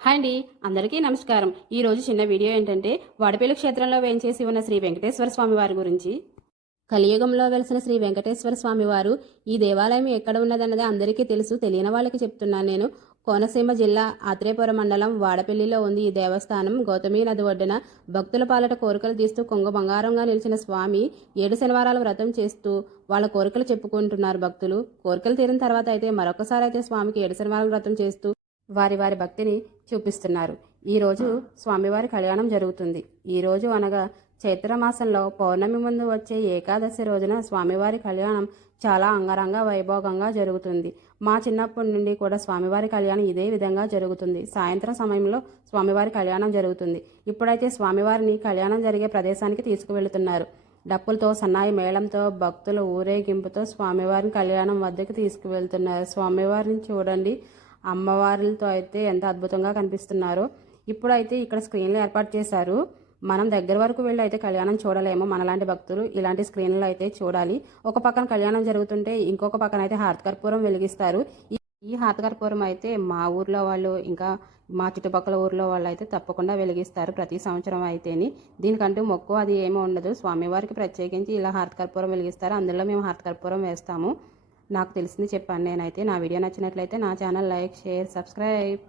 Hi అండి, అందరికీ నమస్కారం. ఈరోజు చిన్న వీడియో ఏంటంటే వాడపల్లి క్షేత్రంలో వేంచేసి ఉన్న శ్రీ వెంకటేశ్వర స్వామి వారి గురించి. కలియుగంలో వెలిసిన శ్రీ వెంకటేశ్వర స్వామి వారు ఈ దేవాలయం ఎక్కడ ఉన్నదన్నది అందరికీ తెలుసు. తెలియని వాళ్ళకి చెప్తున్నాను నేను. కోనసీమ జిల్లా ఆత్రేయపురం మండలం వాడపల్లిలో ఉంది ఈ దేవస్థానం. గౌతమి నది ఒడ్డున భక్తుల పాలట కోరికలు తీస్తూ కొంగు బంగారంగా నిలిచిన స్వామి 7 శనివారాల వ్రతం చేస్తూ వాళ్ళ కోరికలు చెప్పుకుంటున్నారు భక్తులు. కోరికలు తీరిన తర్వాత అయితే మరొకసారి అయితే స్వామికి 7 శనివారాల వ్రతం చేస్తూ వారి వారి భక్తిని చూపిస్తున్నారు. ఈరోజు స్వామివారి కళ్యాణం జరుగుతుంది. ఈరోజు అనగా చైత్రమాసంలో పౌర్ణమి ముందు వచ్చే ఏకాదశి రోజున స్వామివారి కళ్యాణం చాలా అంగరంగ వైభోగంగా జరుగుతుంది. మా చిన్నప్పటి నుండి కూడా స్వామివారి కళ్యాణం ఇదే విధంగా జరుగుతుంది. సాయంత్రం సమయంలో స్వామివారి కళ్యాణం జరుగుతుంది. ఇప్పుడైతే స్వామివారిని కళ్యాణం జరిగే ప్రదేశానికి తీసుకువెళుతున్నారు. డప్పులతో సన్నాయి మేళంతో భక్తుల ఊరేగింపుతో స్వామివారిని కళ్యాణం వద్దకు తీసుకువెళ్తున్నారు. స్వామివారిని చూడండి, అమ్మవారితో అయితే ఎంత అద్భుతంగా కనిపిస్తున్నారో. ఇప్పుడైతే ఇక్కడ స్క్రీన్లు ఏర్పాటు చేశారు. మనం దగ్గర వరకు వెళ్ళి అయితే కళ్యాణం చూడలేము. మనలాంటి భక్తులు ఇలాంటి స్క్రీన్లు అయితే చూడాలి. ఒక పక్కన కళ్యాణం జరుగుతుంటే ఇంకొక పక్కన అయితే హారతికర్పూరం వెలిగిస్తారు. ఈ హారతికర్పూరం అయితే మా ఊర్లో వాళ్ళు, ఇంకా మా చుట్టుపక్కల ఊర్లో వాళ్ళు అయితే తప్పకుండా వెలిగిస్తారు ప్రతి సంవత్సరం అయితేని. దీనికంటూ మొక్కు అది ఏమీ ఉండదు. స్వామివారికి ప్రత్యేకించి ఇలా హారతికర్పూరం వెలిగిస్తారు. అందులో మేము హారతికర్పూరం వేస్తాము. నాకు తెలిసింది చెప్పాను నేనైతే. నా వీడియో నచ్చినట్లయితే నా ఛానల్ లైక్, షేర్, సబ్స్క్రైబ్.